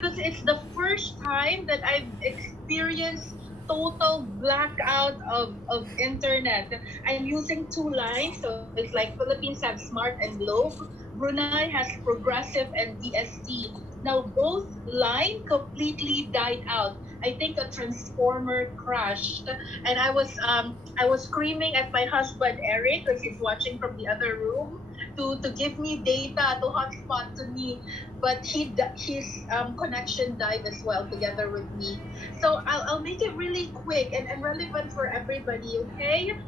because it's the first time that I've experienced total blackout of internet. I'm using two lines, so it's like Philippines have Smart and Globe. Brunei has Progressive and DST. Now both line completely died out. I think a transformer crashed, and I was screaming at my husband Eric because he's watching from the other room to give me data to hotspot to me, but his connection died as well together with me. So I'll make it really quick and relevant for everybody. Okay.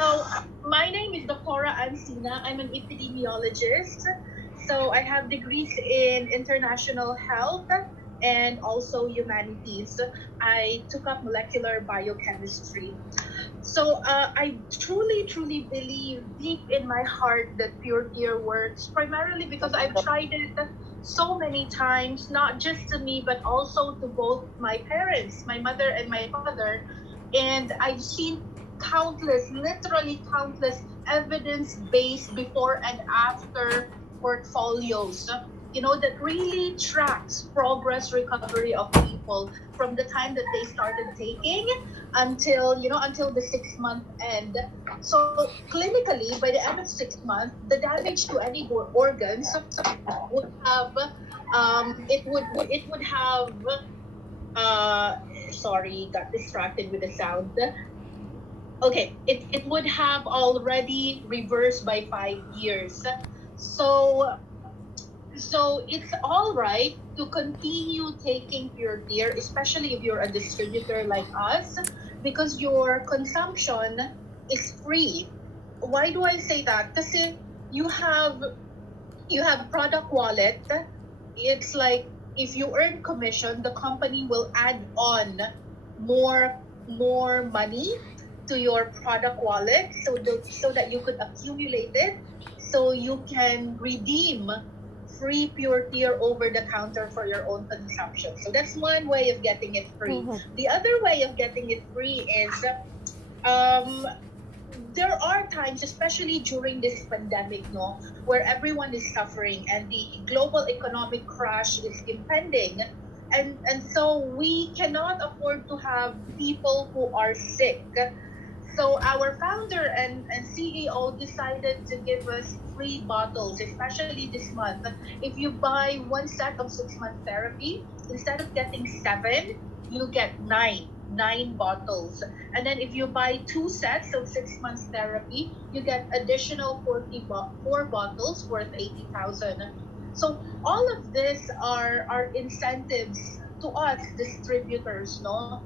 So my name is Dr. Ancina. I'm an epidemiologist. So I have degrees in international health and also humanities. I took up molecular biochemistry. So I truly believe deep in my heart that Pure Gear works, primarily because I've tried it so many times, not just to me, but also to both my parents, my mother and my father. And I've seen countless, literally countless evidence based before and after portfolios, that really tracks progress recovery of people from the time that they started taking until the 6 month end. So clinically, by the end of 6 months, the damage to any organs would have it would have uh sorry, got distracted with the sound. Okay, it would have already reversed by 5 years. So so it's all right to continue taking Pure Gear, especially if you're a distributor like us, because your consumption is free. Why do I say that? Because you have you have product wallet. It's like if you earn commission, the company will add on more more money to your product wallet, so that you could accumulate it, so you can redeem free Pure Tier over the counter for your own consumption. So that's one way of getting it free. Mhm. The other way of getting it free is um, there are times, especially during this pandemic, no, where everyone is suffering and the global economic crash is impending. And so we cannot afford to have people who are sick. So our founder and CEO decided to give us free bottles, especially this month. If you buy one set of 6 month therapy, instead of getting seven, you get nine bottles. And then if you buy two sets of 6 months therapy, you get additional 4 bottles worth 80,000. So all of this are incentives to us distributors, no?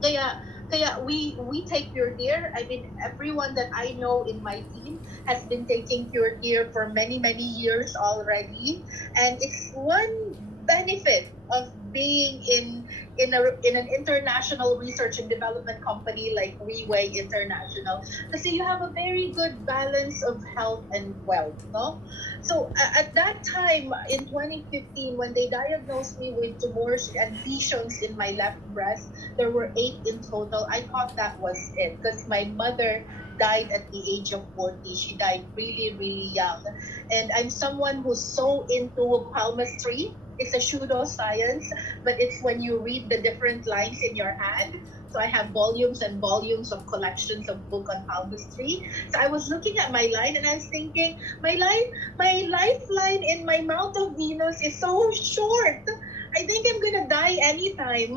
Kaya kaya we take Pure Gear. I mean, everyone that I know in my team has been taking Pure Gear for many years already, and it's one benefit of being in an international research and development company like Reway International, because you have a very good balance of health and wealth, no? So at that time in 2015, when they diagnosed me with tumors and lesions in my left breast, there were eight in total. I thought that was it because my mother died at the age of 40. She died really young. And I'm someone who's so into palmistry. It's a pseudoscience, but it's when you read the different lines in your hand. So I have volumes and volumes of collections of book on palmistry. So I was looking at my line and I was thinking, my lifeline in my mouth of Venus is so short. I think I'm gonna die anytime.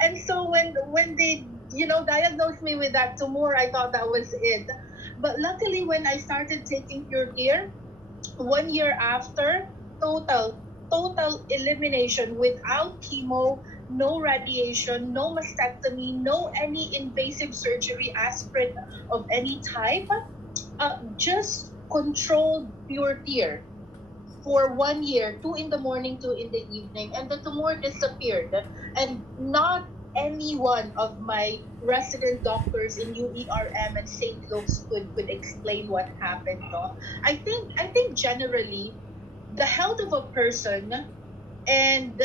And so when they diagnosed me with that tumor, I thought that was it. But luckily, when I started taking Pure Gear, 1 year after, total total elimination without chemo, no radiation, no mastectomy, no any invasive surgery, aspirin of any type, just controlled Pure Tear for 1 year, two in the morning, two in the evening, and the tumor disappeared. And not any one of my resident doctors in UERM and St. Luke's could explain what happened. No, I think generally the health of a person and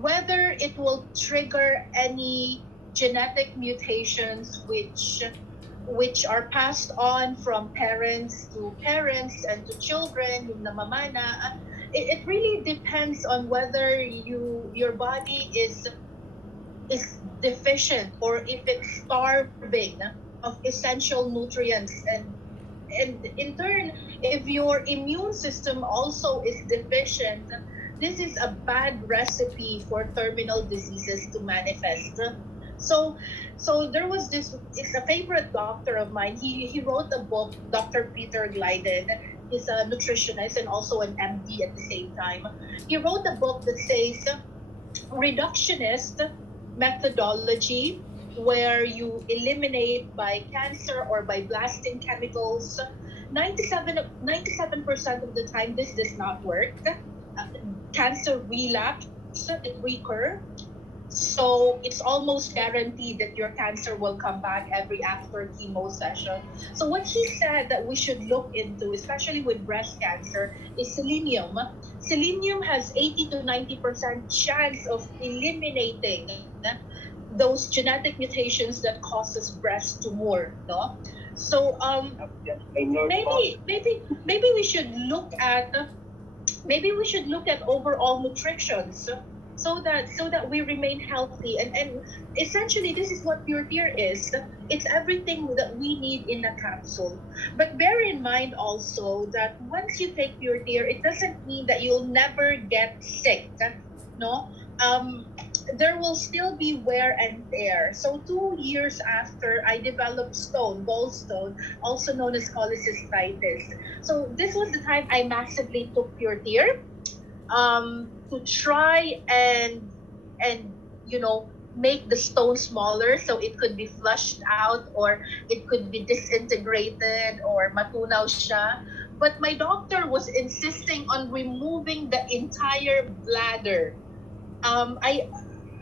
whether it will trigger any genetic mutations which are passed on from parents to parents and to children, yung namamana, it really depends on whether your body is deficient or if it's starving of essential nutrients, and in turn, if your immune system also is deficient, this is a bad recipe for terminal diseases to manifest. So, so there was this. It's a favorite doctor of mine. He wrote a book, Dr. Peter Glyden. He's a nutritionist and also an MD at the same time. He wrote a book that says reductionist methodology, where you eliminate by cancer or by blasting chemicals. 97% of the time this does not work. Cancer relapse, it recur. So it's almost guaranteed that your cancer will come back every after chemo session. So what he said that we should look into, especially with breast cancer, is selenium. Selenium has 80 to 90% chance of eliminating those genetic mutations that causes breast tumor, no? So maybe we should look at overall nutrition, so that we remain healthy, and essentially this is what Pure Tear is. It's everything that we need in a capsule. But bear in mind also that once you take Pure Tear, it doesn't mean that you'll never get sick, no. There will still be wear and tear. So 2 years after, I developed gallstone, also known as cholecystitis. So this was the time I massively took Pure Tear, to try and make the stone smaller so it could be flushed out, or it could be disintegrated, or matunaw siya. But my doctor was insisting on removing the entire bladder. I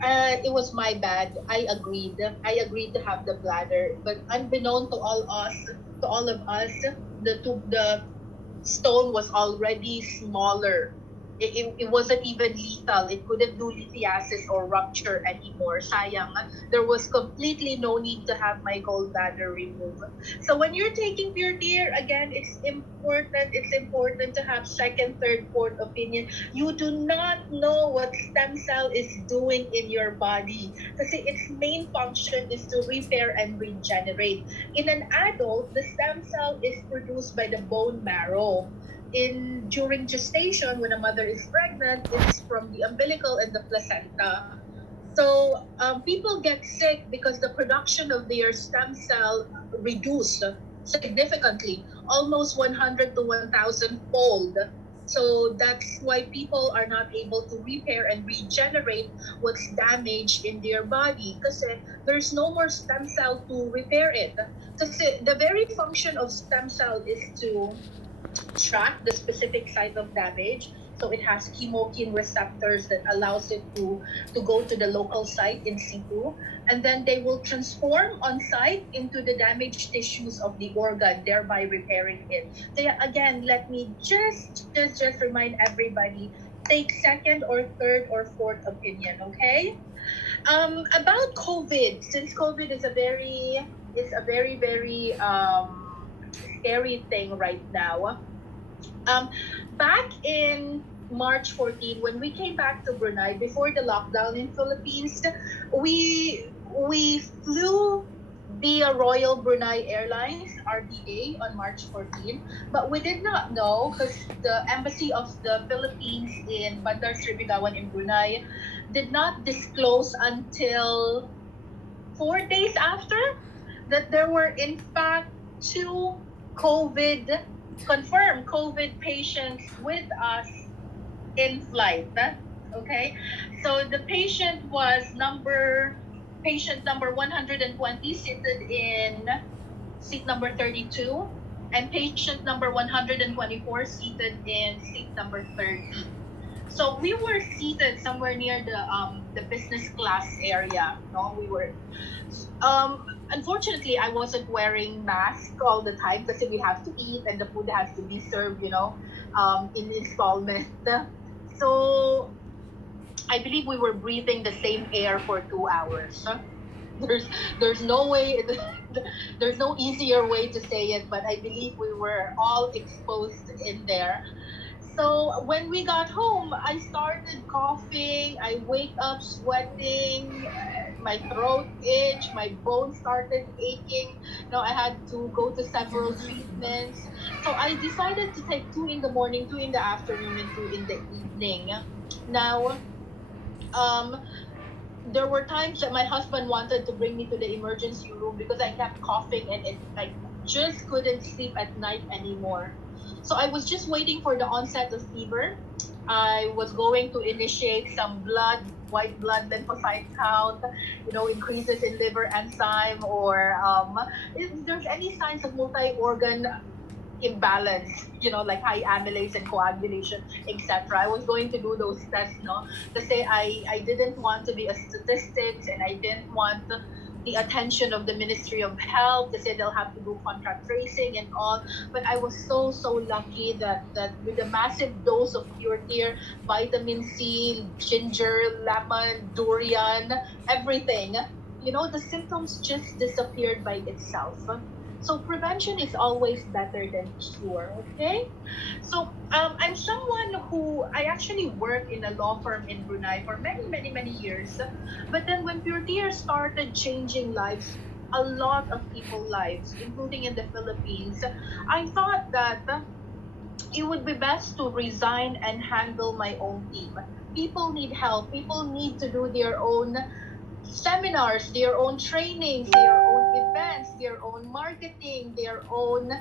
It was my bad. I agreed to have the bladder, but unbeknown to all of us, the stone was already smaller. It wasn't even lethal. It couldn't do lithiasis or rupture anymore. Sayang. There was completely no need to have my gallbladder removed. So when you're taking Pure Tear, again, it's important. It's important to have second, third, fourth opinion. You do not know what stem cell is doing in your body. Kasi its main function is to repair and regenerate. In an adult, the stem cell is produced by the bone marrow. During gestation, when a mother is pregnant, it's from the umbilical and the placenta. So people get sick because the production of their stem cell reduced significantly, almost 100 to 1,000 fold. So that's why people are not able to repair and regenerate what's damaged in their body, because there's no more stem cell to repair it. Because the very function of stem cell is to track the specific site of damage. So it has chemokine receptors that allows it to go to the local site in situ, and then they will transform on site into the damaged tissues of the organ, thereby repairing it. So yeah, again, let me just remind everybody: take second or third or fourth opinion. Okay. About COVID, since COVID is a very scary thing right now. Um, Back in March 14, when we came back to Brunei before the lockdown in Philippines, we flew via Royal Brunei Airlines (RBA) on March 14, but we did not know, because the embassy of the Philippines in Bandar Sri Begawan in Brunei did not disclose until 4 days after that there were in fact two COVID confirmed COVID patients with us in flight. Okay, so the patient number 120 seated in seat number 32, and patient number 124 seated in seat number 30. So we were seated somewhere near the business class area. No, we were. Unfortunately, I wasn't wearing mask all the time because we have to eat and the food has to be served, in installment. So I believe we were breathing the same air for 2 hours. There's there's no way there's no easier way to say it, but I believe we were all exposed in there. So when we got home, I started coughing. I wake up sweating. My throat itched. My bones started aching. I had to go to several treatments. So I decided to take two in the morning, two in the afternoon, and two in the evening. Now, um, there were times that my husband wanted to bring me to the emergency room because I kept coughing and I just couldn't sleep at night anymore. So I was just waiting for the onset of fever. I was going to initiate some white blood lymphocyte count, increases in liver enzyme, or if there's any signs of multi-organ imbalance, like high amylase and coagulation, etc. I was going to do those tests, no? Kasi I didn't want to be a statistics, and I didn't want the attention of the Ministry of Health. They say they'll have to do contract tracing and all. But I was so lucky that with a massive dose of Pure Tear, vitamin C, ginger, lemon, durian, everything, the symptoms just disappeared by itself. So prevention is always better than cure, okay? So I'm someone who I actually worked in a law firm in Brunei for many years. But then when Pure Tears started changing lives, a lot of people lives, including in the Philippines, I thought that it would be best to resign and handle my own team. People need help. People need to do their own seminars, their own trainings, their own events, their own marketing, their own,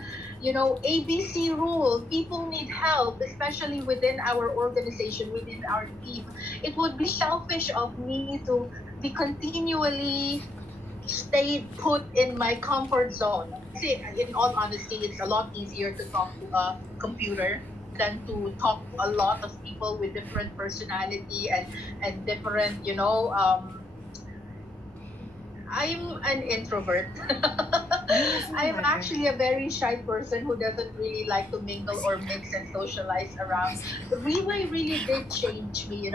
ABC rule. People need help, especially within our organization, within our team. It would be selfish of me to be continually stay put in my comfort zone. See, in all honesty, it's a lot easier to talk to a computer than to talk to a lot of people with different personality and different, I'm an introvert. I'm Okay. actually a very shy person who doesn't really like to mingle or mix and socialize around. Reeway really did change me,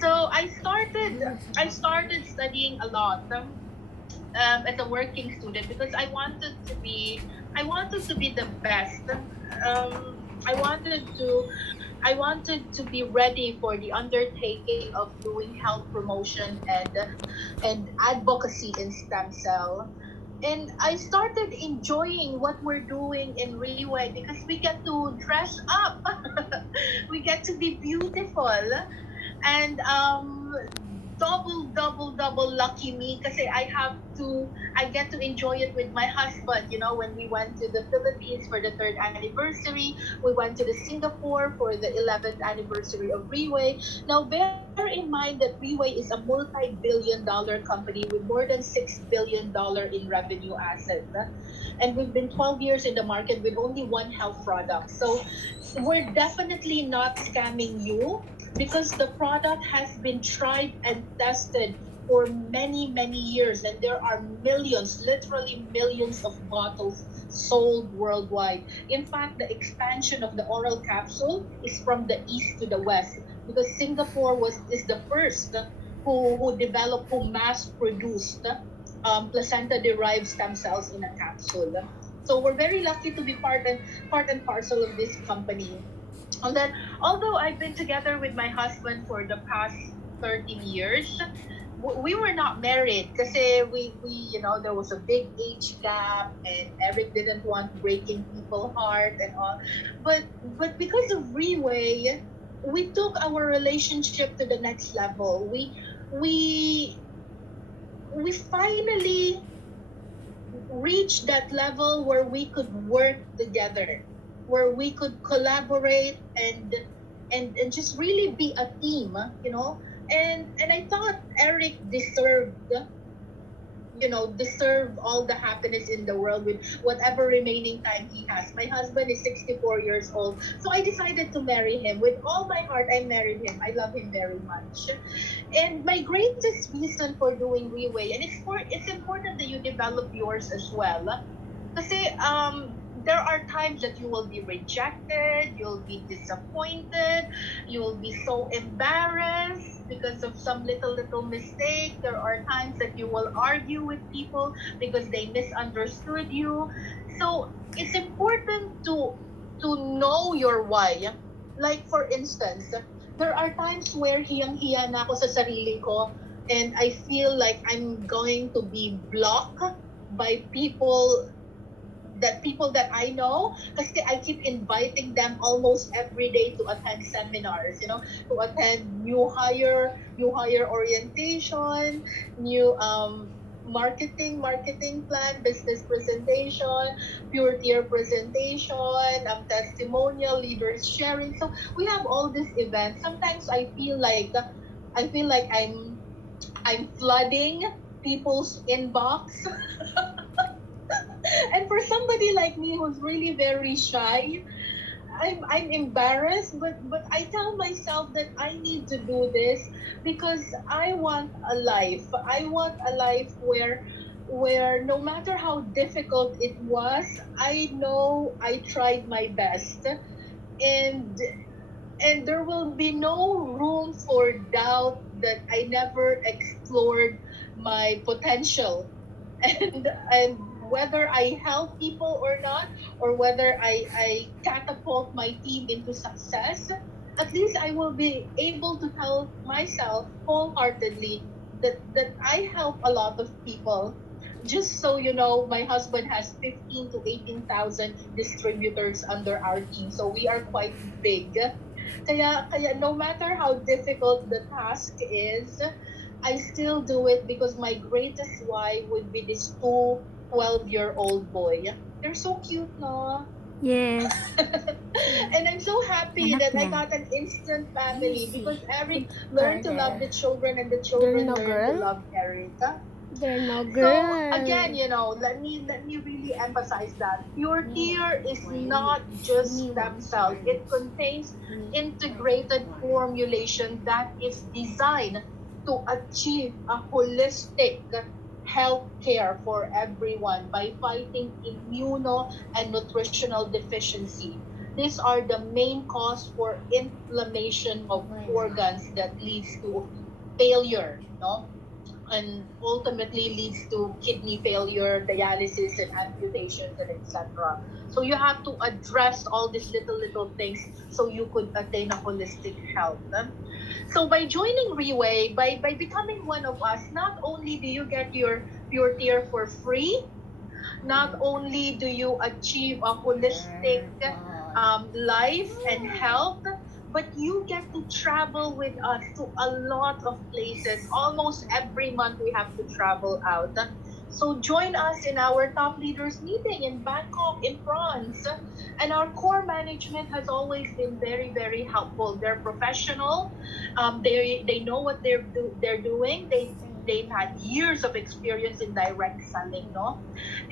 So I started studying a lot as a working student because I wanted to be the best. I wanted to be ready for the undertaking of doing health promotion and advocacy in stem cell. And I started enjoying what we're doing in Reeway because we get to dress up. We get to be beautiful. And double lucky me kasi I get to enjoy it with my husband. When we went to the Philippines for the third anniversary, we went to the Singapore for the 11th anniversary of Reeway. Now bear in mind that Reeway is a multi-billion-dollar company with more than $6 billion in revenue asset. And we've been 12 years in the market with only one health product. So we're definitely not scamming you because the product has been tried and tested for many years, and there are millions, literally millions of bottles sold worldwide. In fact, the expansion of the oral capsule is from the east to the west because Singapore is the first who mass produced placenta derived stem cells in a capsule. So we're very lucky to be part and parcel of this company. And then, although I've been together with my husband for the past 13 years, we were not married because there was a big age gap and Eric didn't want breaking people's heart and all. But because of Reeway, we took our relationship to the next level. We we finally reach that level where we could work together, where we could collaborate and just really be a team, And I thought Eric deserved all the happiness in the world with whatever remaining time he has. My husband is 64 years old, so I decided to marry him. With all my heart, I married him. I love him very much. And my greatest reason for doing Reeway, and it's important that you develop yours as well. Kasi there are times that you will be rejected, you'll be disappointed, you'll be so embarrassed because of some little mistake. There are times that you will argue with people because they misunderstood you. So it's important to know your why. Like for instance, there are times where hiyang-hiya na ako sa sarili ko, and I feel like I'm going to be blocked by people that I know, kasi I keep inviting them almost every day to attend seminars, to attend new hire orientation, new marketing plan, business presentation, pure tier presentation, testimonial, leaders sharing. So we have all these events. Sometimes I feel like I'm flooding people's inbox. And for somebody like me who's really very shy, I'm embarrassed, but I tell myself that I need to do this because I want a life. I want a life where no matter how difficult it was, I know I tried my best, and there will be no room for doubt that I never explored my potential. And whether I help people or not, or whether I catapult my team into success, at least I will be able to tell myself wholeheartedly that I help a lot of people. Just so you know, my husband has 15 to 18,000 distributors under our team. So we are quite big. Kaya no matter how difficult the task is, I still do it because my greatest why would be this 12-year-old boy. They're so cute, no? Yes. And I'm so happy Anak that I niya. got an instant family because Eric learned to love Carter. the children and the They're children no learned to girl. love Erica. They're no So again, girl. let me really emphasize that pure tier is not just stem cells. It contains integrated formulation that is designed to achieve a holistic health care for everyone by fighting immuno and nutritional deficiency. These are the main cause for inflammation of organs that leads to failure, no? And ultimately leads to kidney failure, dialysis, and amputations, and etc. So you have to address all these little things so you could attain a holistic health. So by joining Reway, by becoming one of us, not only do you get your pure tier for free, not only do you achieve a holistic life and health, but you get to travel with us to a lot of places. Almost every month we have to travel out. So join us in our top leaders meeting in Bangkok, in France. And our core management has always been very, very helpful. They're professional. They know what they're doing. They've had years of experience in direct selling, no?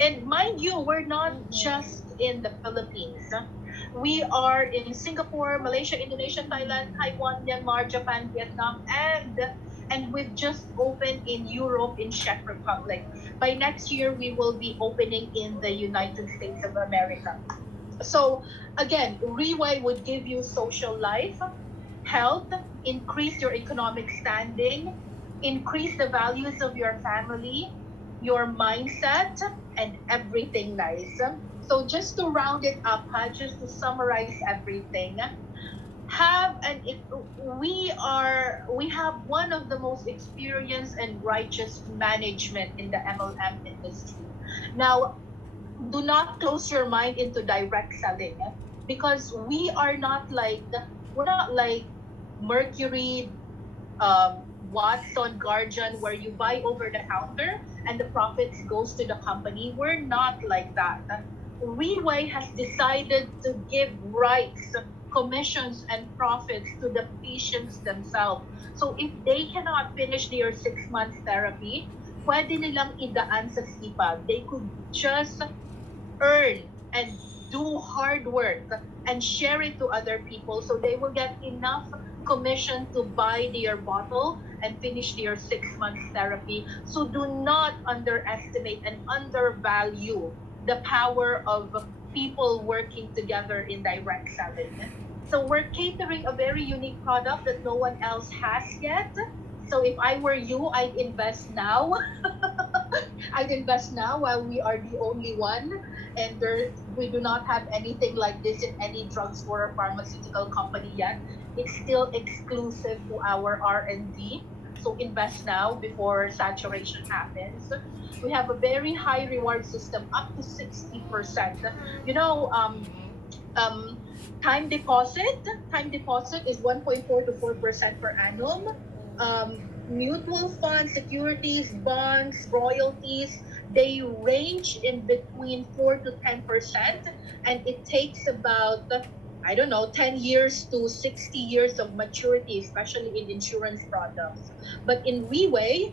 And mind you, we're not just in the Philippines. We are in Singapore, Malaysia, Indonesia, Thailand, Taiwan, Myanmar, Japan, Vietnam, and we've just opened in Europe, in Czech Republic. By next year, we will be opening in the United States of America. So again, Reway would give you social life, health, increase your economic standing, increase the values of your family, your mindset, and everything nice. So just to round it up, just to summarize everything, have an we have one of the most experienced and righteous management in the MLM industry. Now, do not close your mind into direct selling, because we're not like Mercury, Watson, Guardian, where you buy over the counter and the profits goes to the company. We're not like that. Reway has decided to give rights, commissions, and profits to the patients themselves. So if they cannot finish their 6 months therapy, pwede nilang idaan sa sipag. They could just earn and do hard work and share it to other people, so they will get enough commission to buy their bottle and finish their 6 months therapy. So do not underestimate and undervalue the power of people working together in direct selling. So we're catering a very unique product that no one else has yet. So if I were you, I'd invest now I'd invest now while we are the only one, and we do not have anything like this in any drugstore or pharmaceutical company yet. It's still exclusive to our R&D. So invest now before saturation happens. We have a very high reward system, up to 60%. You know, um, time deposit, time deposit is 1.4 to 4% per annum. Mutual funds, securities, bonds, royalties, they range in between 4 to 10%, and it takes about, I don't know, 10 years to 60 years of maturity, especially in insurance products. But in Reway,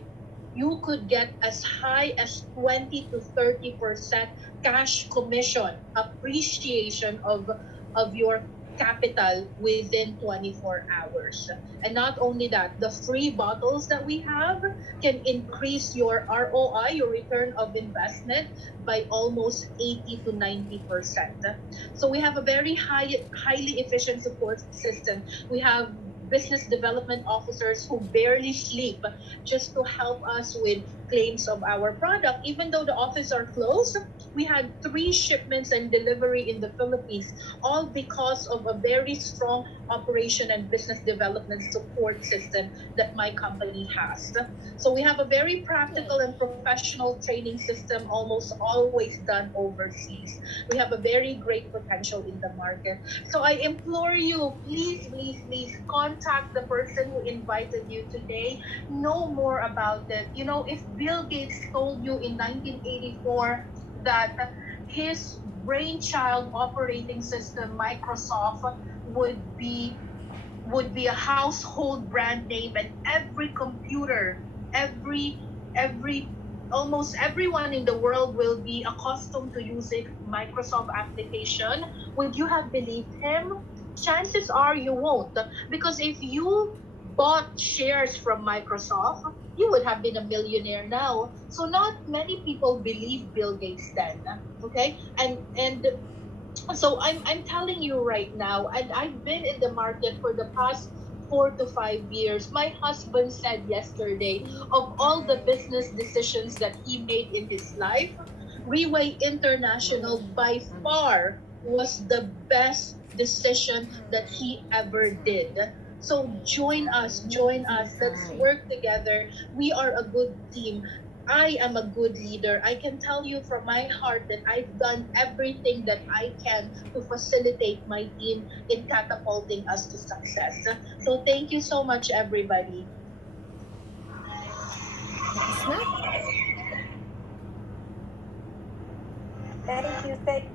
you could get as high as 20 to 30% cash commission appreciation of your capital within 24 hours. And not only that, the free bottles that we have can increase your ROI, your return of investment, by almost 80 to 90%. So we have a very highly efficient support system. We have business development officers who barely sleep just to help us with claims of our product. Even though the office are closed, we had 3 shipments and delivery in the Philippines, all because of a very strong operation and business development support system that my company has. So we have a very practical and professional training system, almost always done overseas. We have a very great potential in the market. So I implore you, please, please, please contact the person who invited you today. Know more about it. You know, if Bill Gates told you in 1984 that his brainchild operating system, Microsoft, would be would be a household brand name, and every computer, every almost everyone in the world will be accustomed to using Microsoft application, would you have believed him? Chances are you won't, because if you bought shares from Microsoft, you would have been a millionaire now. So not many people believe Bill Gates then. Okay, and so I'm telling you right now, and I've been in the market for the past 4 to 5 years. My husband said yesterday, of all the business decisions that he made in his life, Reway International by far was the best decision that he ever did. So join us. Let's work together. We are a good team. I am a good leader. I can tell you from my heart that I've done everything that I can to facilitate my team in catapulting us to success. So thank you so much, everybody. Tapos na? Thank you. Thank